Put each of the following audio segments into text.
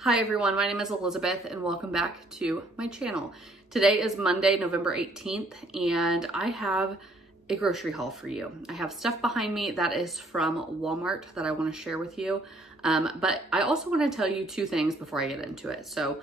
Hi everyone, my name is Elizabeth and welcome back to my channel. Today is Monday, November 18th, and I have a grocery haul for you. I have stuff behind me that is from Walmart that I want to share with you. But I also want to tell you two things before I get into it. So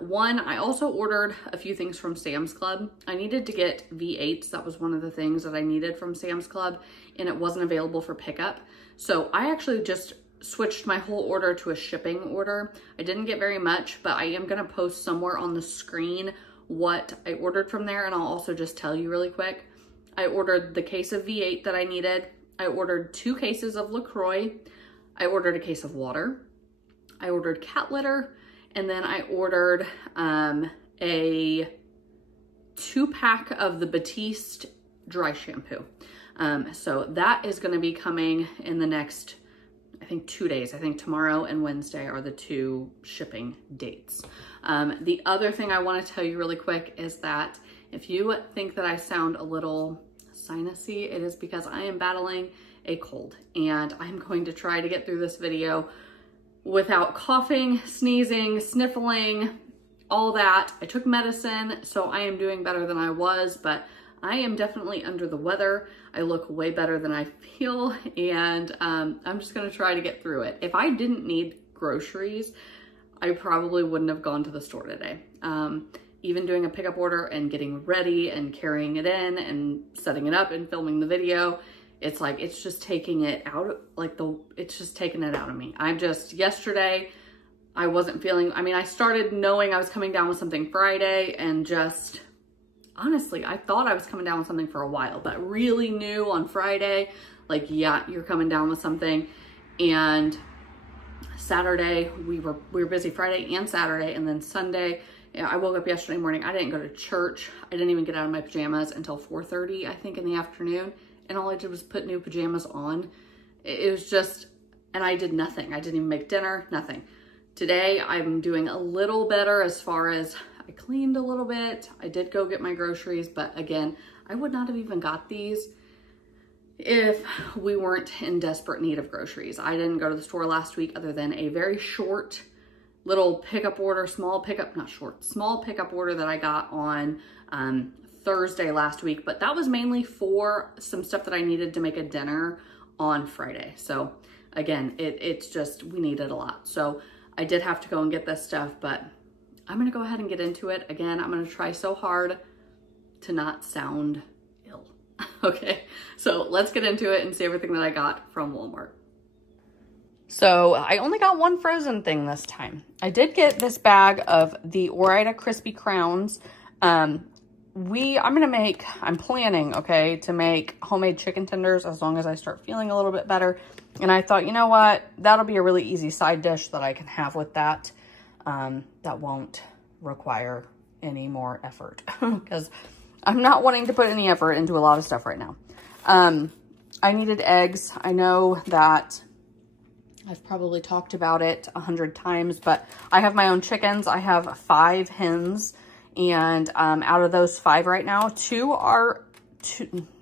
one, I also ordered a few things from Sam's Club. I needed to get V8s. That was one of the things that I needed from Sam's Club, and it wasn't available for pickup. So I actually just switched my whole order to a shipping order. I didn't get very much, but I am gonna post somewhere on the screen what I ordered from there, and I'll also just tell you really quick. I ordered the case of V8 that I needed. I ordered 2 cases of LaCroix. I ordered a case of water. I ordered cat litter, and then I ordered a 2-pack of the Batiste dry shampoo. So that is gonna be coming in the next, I think 2 days. I think tomorrow and Wednesday are the 2 shipping dates. The other thing I want to tell you really quick is that if you think that I sound a little sinusy, it is because I am battling a cold, and I'm going to try to get through this video without coughing, sneezing, sniffling, all that. I took medicine, so I am doing better than I was, but I am definitely under the weather. I look way better than I feel, and I'm just gonna try to get through it. If I didn't need groceries, I probably wouldn't have gone to the store today. Even doing a pickup order and getting ready and carrying it in and setting it up and filming the video, it's like, it's just taking it out, it's just taking it out of me. Yesterday, I wasn't feeling, I started knowing I was coming down with something Friday, and just, honestly, I thought I was coming down with something for a while, but really knew on Friday, like, yeah, you're coming down with something. And Saturday, we were busy Friday and Saturday, and then Sunday, I woke up yesterday morning. I didn't go to church. I didn't even get out of my pajamas until 4:30, I think, in the afternoon. And all I did was put new pajamas on. It was just, and I did nothing. I didn't even make dinner, nothing. Today, I'm doing a little better as far as I cleaned a little bit. I did go get my groceries, but again, I would not have even got these if we weren't in desperate need of groceries. I didn't go to the store last week other than a very short little pickup order, small pickup order that I got on Thursday last week, but that was mainly for some stuff that I needed to make a dinner on Friday. So again, it's just, we needed a lot. So I did have to go and get this stuff, but I'm gonna go ahead and get into it. Again, I'm gonna try so hard to not sound ill. Okay, so let's get into it and see everything that I got from Walmart. So I only got one frozen thing this time. I did get this bag of the Ore-Ida Crispy Crowns. I'm planning, okay, to make homemade chicken tenders as long as I start feeling a little bit better. And I thought, you know what, that'll be a really easy side dish that I can have with that. That won't require any more effort because I'm not wanting to put any effort into a lot of stuff right now. I needed eggs. I know that I've probably talked about it 100 times, but I have my own chickens. I have 5 hens, and out of those 5 right now, 2 are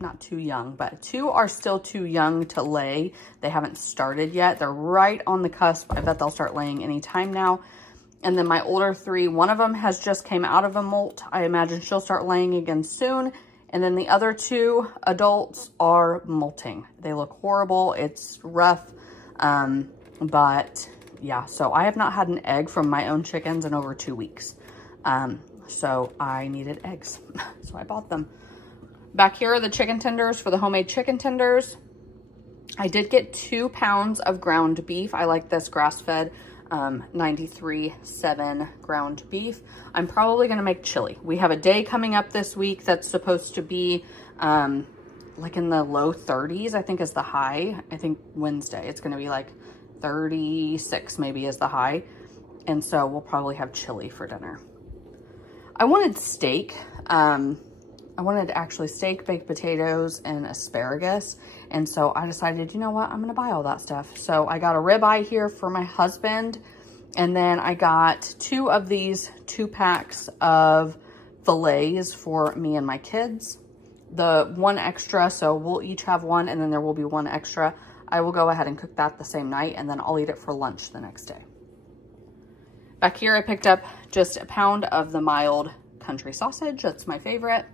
not too young, but 2 are still too young to lay. They haven't started yet. They're right on the cusp. I bet they'll start laying anytime now. And then my older 3, one of them has just came out of a molt. I imagine she'll start laying again soon. And then the other 2 adults are molting. They look horrible. It's rough. But yeah, so I have not had an egg from my own chickens in over 2 weeks. So I needed eggs. So I bought them. Back here are the chicken tenders for the homemade chicken tenders. I did get 2 pounds of ground beef. I like this grass-fed 93.7 ground beef. I'm probably going to make chili. We have a day coming up this week that's supposed to be like in the low 30s, I think is the high. I think Wednesday it's going to be like 36 maybe is the high. And so we'll probably have chili for dinner. I wanted steak. I wanted actually steak, baked potatoes, and asparagus. And so I decided, you know what, I'm going to buy all that stuff. So I got a ribeye here for my husband. And then I got 2 of these 2-packs of fillets for me and my kids. The 1 extra, so we'll each have 1, and then there will be 1 extra. I will go ahead and cook that the same night, and then I'll eat it for lunch the next day. Back here, I picked up just a pound of the mild country sausage. That's my favorite.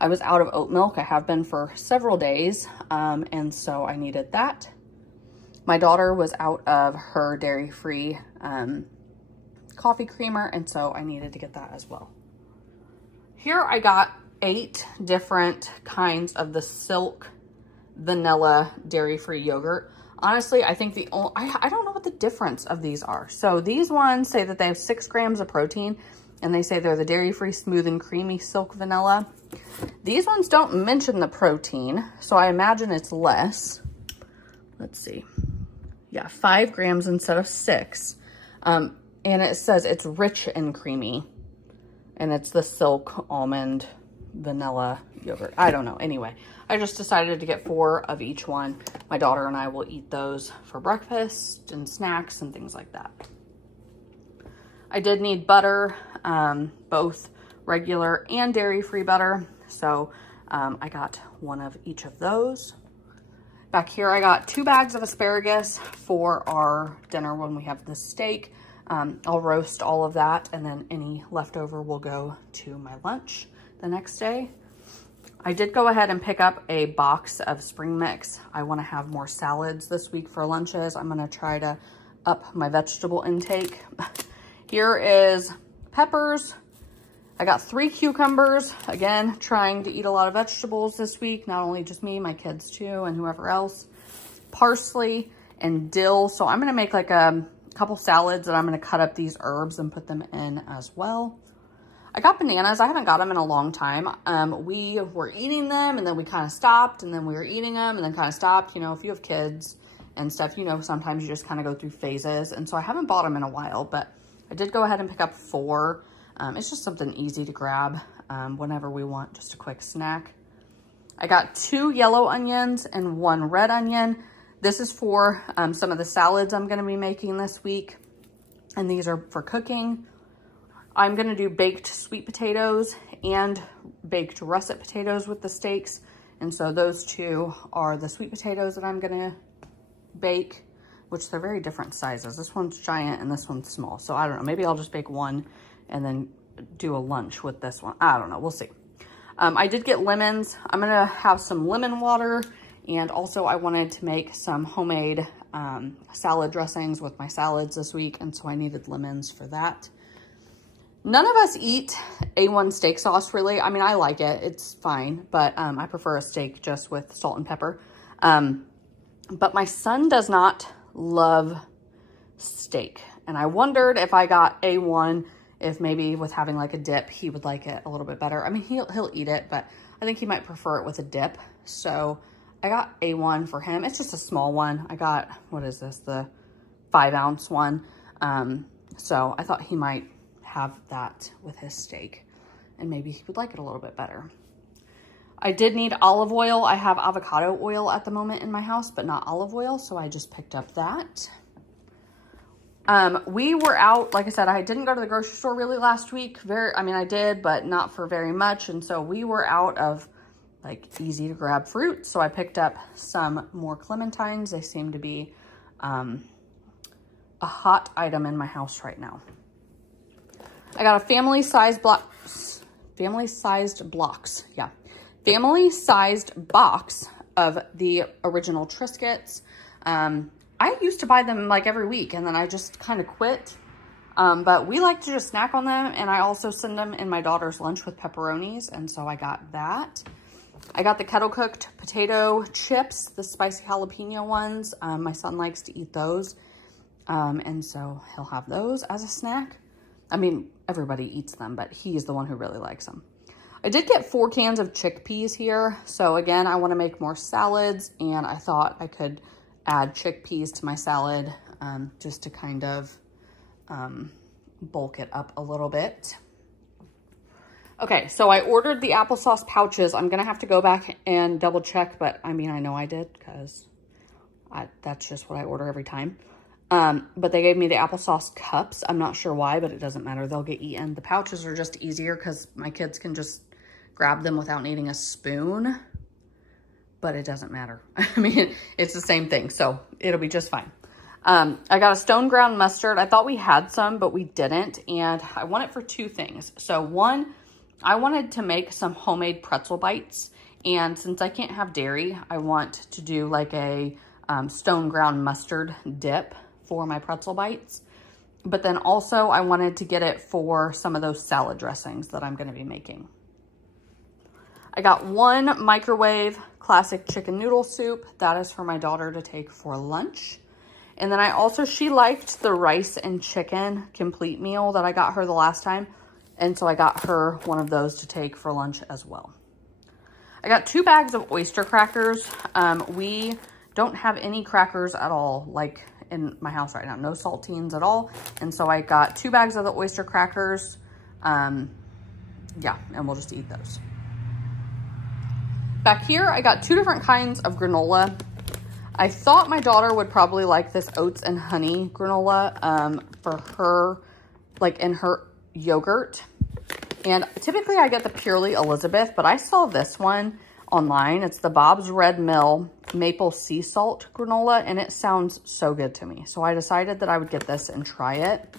I was out of oat milk. I have been for several days, and so I needed that. My daughter was out of her dairy-free coffee creamer, and so I needed to get that as well. Here I got 8 different kinds of the Silk vanilla dairy-free yogurt. Honestly, I think I don't know what the difference of these are. So these ones say that they have 6 grams of protein, and they say they're the dairy-free smooth and creamy Silk vanilla. These ones don't mention the protein, so I imagine it's less. Let's see. Yeah, 5 grams instead of 6. And it says it's rich and creamy. And it's the Silk almond vanilla yogurt. I don't know. Anyway, I just decided to get 4 of each one. My daughter and I will eat those for breakfast and snacks and things like that. I did need butter, both regular and dairy-free butter. So I got 1 of each of those. Back here, I got 2 bags of asparagus for our dinner when we have the steak. I'll roast all of that, and then any leftover will go to my lunch the next day. I did go ahead and pick up a box of spring mix. I want to have more salads this week for lunches. I'm going to try to up my vegetable intake. Here is peppers. I got 3 cucumbers. Again, trying to eat a lot of vegetables this week. Not only just me, my kids too, and whoever else. Parsley and dill. So I'm going to make like a couple salads, and I'm going to cut up these herbs and put them in as well. I got bananas. I haven't got them in a long time. We were eating them, and then we kind of stopped, and then we were eating them and then kind of stopped. You know, if you have kids and stuff, you know, sometimes you just kind of go through phases. And so I haven't bought them in a while, but I did go ahead and pick up 4. It's just something easy to grab whenever we want just a quick snack. I got 2 yellow onions and 1 red onion. This is for some of the salads I'm going to be making this week, and these are for cooking. I'm going to do baked sweet potatoes and baked russet potatoes with the steaks, and so those 2 are the sweet potatoes that I'm going to bake, which they're very different sizes. This one's giant and this one's small, so I don't know. Maybe I'll just bake one and then do a lunch with this one. I don't know. We'll see. I did get lemons. I'm going to have some lemon water. And also I wanted to make some homemade salad dressings with my salads this week. And so I needed lemons for that. None of us eat A1 steak sauce, really. I mean, I like it. It's fine. But I prefer a steak just with salt and pepper. But my son does not love steak. And I wondered if I got A1, if maybe with having like a dip, he would like it a little bit better. I mean, he'll eat it, but I think he might prefer it with a dip. So I got A1 for him. It's just a small one. I got, what is this? The 5-ounce one. So I thought he might have that with his steak, and maybe he would like it a little bit better. I did need olive oil. I have avocado oil at the moment in my house, but not olive oil. So I just picked up that. We were out, like I said, I didn't go to the grocery store really last week. I did, but not for very much. And so we were out of like easy to grab fruit. So I picked up some more clementines. They seem to be a hot item in my house right now. I got a family-sized blocks. Yeah. Family-sized box of the original Triscuits. I used to buy them like every week, and then I just kind of quit. But we like to just snack on them, and I also send them in my daughter's lunch with pepperonis, and so I got that. I got the kettle cooked potato chips, the spicy jalapeno ones. My son likes to eat those, and so he'll have those as a snack. I mean, everybody eats them, but he's the one who really likes them. I did get 4 cans of chickpeas here. So again, I want to make more salads, and I thought I could add chickpeas to my salad just to kind of bulk it up a little bit. Okay, so I ordered the applesauce pouches. I'm going to have to go back and double check, but I mean, I know I did because that's just what I order every time. But they gave me the applesauce cups. I'm not sure why, but it doesn't matter. They'll get eaten. The pouches are just easier because my kids can just grab them without needing a spoon, but it doesn't matter. I mean, it's the same thing, so it'll be just fine. I got a stone ground mustard. I thought we had some, but we didn't. And I want it for two things. So one, I wanted to make some homemade pretzel bites. And since I can't have dairy, I want to do like a stone ground mustard dip for my pretzel bites. But then also I wanted to get it for some of those salad dressings that I'm going to be making. I got one microwave classic chicken noodle soup. That is for my daughter to take for lunch. And then I also, she liked the rice and chicken complete meal that I got her the last time. And so I got her one of those to take for lunch as well. I got 2 bags of oyster crackers. We don't have any crackers at all, like in my house right now, no saltines at all. And so I got 2 bags of the oyster crackers. Yeah, and we'll just eat those. Back here, I got 2 different kinds of granola. I thought my daughter would probably like this oats and honey granola for her, like in her yogurt. And typically I get the Purely Elizabeth, but I saw this one online. It's the Bob's Red Mill Maple Sea Salt granola, and it sounds so good to me. So I decided that I would get this and try it.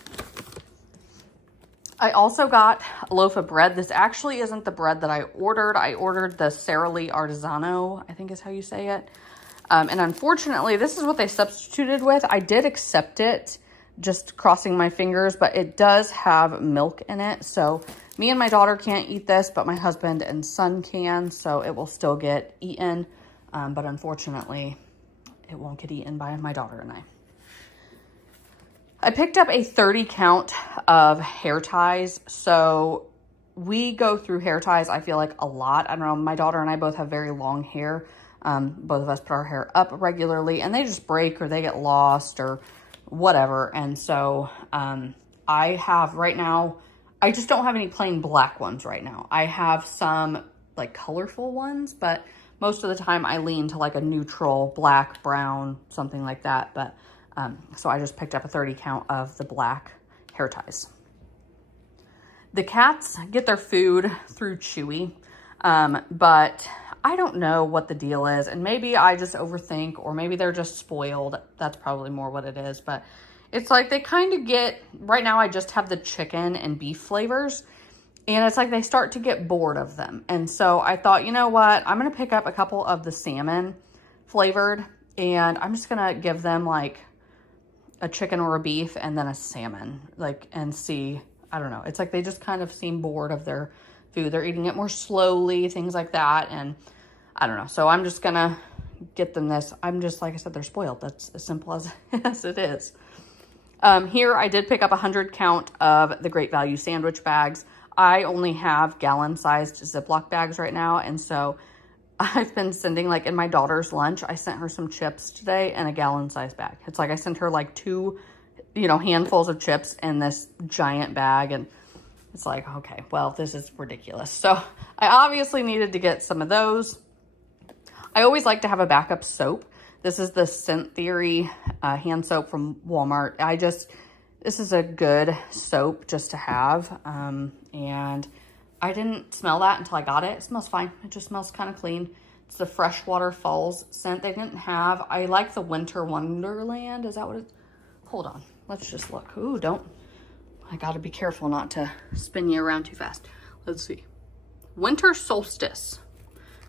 I also got a loaf of bread. This actually isn't the bread that I ordered. I ordered the Sara Lee Artisano, I think is how you say it. And unfortunately, this is what they substituted with. I did accept it, just crossing my fingers, but it does have milk in it. So me and my daughter can't eat this, but my husband and son can, so it will still get eaten. But unfortunately, it won't get eaten by my daughter and I. I picked up a 30 count of hair ties. So we go through hair ties, I feel like, a lot. I don't know, my daughter and I both have very long hair. Both of us put our hair up regularly, and they just break or they get lost or whatever. And so I have right now, I just don't have any plain black ones right now. I have some like colorful ones, but most of the time I lean to like a neutral black, brown, something like that. But so I just picked up a 30 count of the black hair ties. The cats get their food through Chewy, but I don't know what the deal is, and maybe I just overthink, or maybe they're just spoiled. That's probably more what it is, but it's like they kind of get, right now I just have the chicken and beef flavors, and it's like they start to get bored of them. And so I thought, you know what, I'm going to pick up a couple of the salmon flavored, and I'm just going to give them like a chicken or a beef and then a salmon, like, and see, I don't know. It's like they just kind of seem bored of their food. They're eating it more slowly, things like that. And I don't know. So I'm just going to get them this. I'm just, like I said, they're spoiled. That's as simple as it is. Here I did pick up 100 count of the Great Value sandwich bags. I only have gallon-sized Ziploc bags right now. And so I've been sending, like in my daughter's lunch, I sent her some chips today in a gallon-sized bag. It's like I sent her like 2, handfuls of chips in this giant bag. And it's like, okay, well, this is ridiculous. So I obviously needed to get some of those. I always like to have a backup soap. This is the Scent Theory hand soap from Walmart. This is a good soap just to have. And I didn't smell that until I got it. It smells fine. It just smells kind of clean. It's the Freshwater Falls scent. They didn't have, I like the Winter Wonderland. Is that what it's? Hold on. Let's just look. Ooh, I gotta be careful not to spin you around too fast. Let's see. Winter Solstice.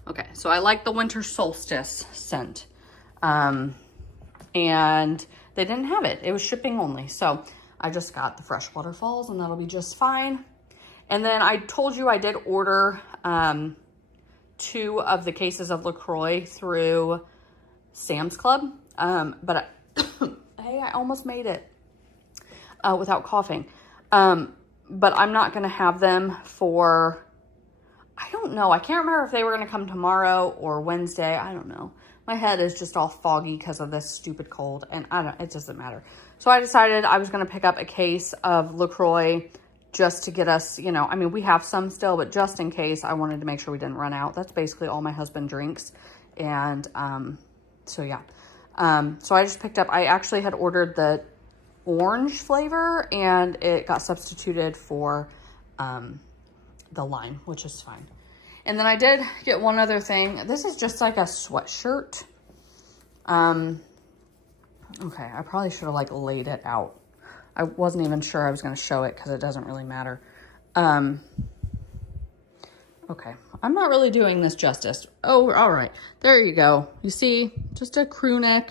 Okay, so I like the Winter Solstice scent. And they didn't have it. It was shipping only. So I just got the Freshwater Falls, and that'll be just fine. And then I told you I did order 2 of the cases of LaCroix through Sam's Club. But hey, I almost made it without coughing. But I'm not going to have them for, I don't know. I can't remember if they were going to come tomorrow or Wednesday. I don't know. My head is just all foggy because of this stupid cold, and it doesn't matter. So I decided I was going to pick up a case of LaCroix just to get us, I mean, we have some still, but just in case, I wanted to make sure we didn't run out. That's basically all my husband drinks. And so yeah. So I just picked up, I actually had ordered the orange flavor, and it got substituted for the lime, which is fine. And then I did get one other thing. This is just like a sweatshirt. Okay, I probably should have like laid it out. I wasn't even sure I was going to show it because it doesn't really matter. Okay, I'm not really doing this justice. Oh, all right. There you go. You see, just a crew neck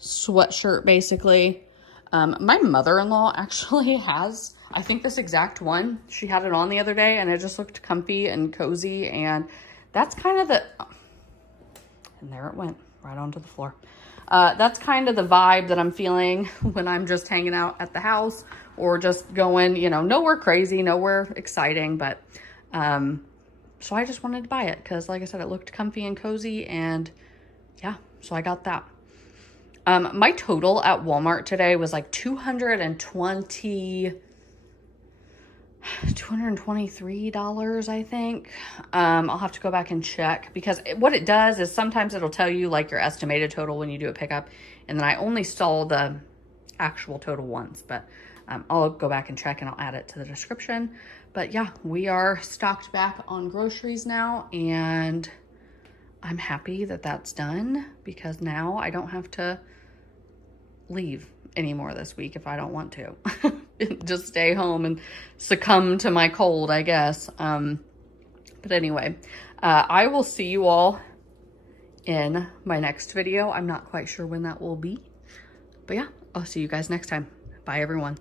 sweatshirt, basically. My mother-in-law actually has, I think, this exact one. She had it on the other day, and it just looked comfy and cozy, and that's kind of the... And there it went, right onto the floor. That's kind of the vibe that I'm feeling when I'm just hanging out at the house or just going, you know, nowhere crazy, nowhere exciting, but... So I just wanted to buy it because, like I said, it looked comfy and cozy, and yeah, so I got that. My total at Walmart today was like $223, I think. I'll have to go back and check because what it does is sometimes it'll tell you like your estimated total when you do a pickup, and then I only saw the actual total once, but I'll go back and check and I'll add it to the description. But yeah, we are stocked back on groceries now, and I'm happy that that's done because now I don't have to leave anymore this week if I don't want to. Just stay home and succumb to my cold, I guess. But anyway, I will see you all in my next video. I'm not quite sure when that will be, but yeah, I'll see you guys next time. Bye, everyone.